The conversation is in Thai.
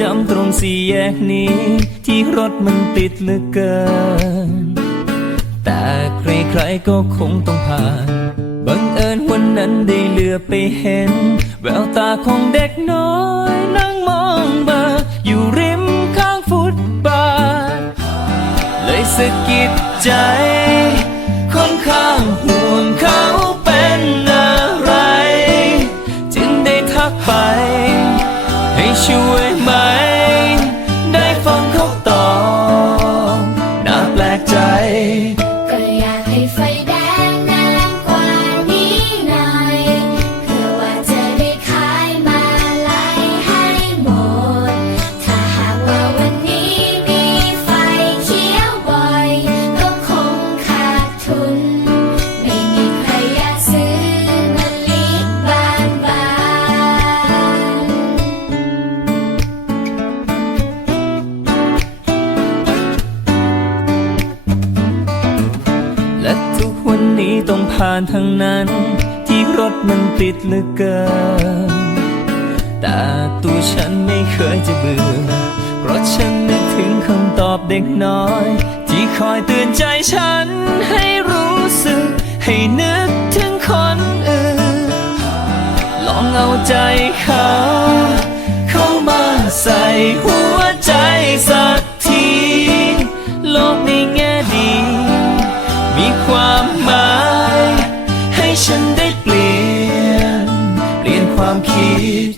จำตรงสี่แยกนี้ ที่รถมันติดเหลือเกิน แต่ใครๆก็คงต้องผ่าน บังเอิญวันนั้นได้เหลือไปเห็น แววตาของเด็กน้อยนั่งมองเบออยู่ริมข้างฟุตบาท เลยสะกิดใจค่อนข้างห่วงเขาเป็นอะไร จึงได้ทักไป ให้ช่วย ต้องผ่านทางนั้น ที่รถมันติดเหลือเกิน แต่ตัวฉันไม่เคยจะเบื่อ เพราะฉันนึกถึงคำตอบเด็กน้อย ที่คอยเตือนใจฉันให้รู้สึก ให้นึกถึงคนอื่น ลองเอาใจเขา เข้ามาใส่หัวใจสักทีโลกในแง่ดี มีความหมาย ฉันได้เปลี่ยน เปลี่ยนความคิด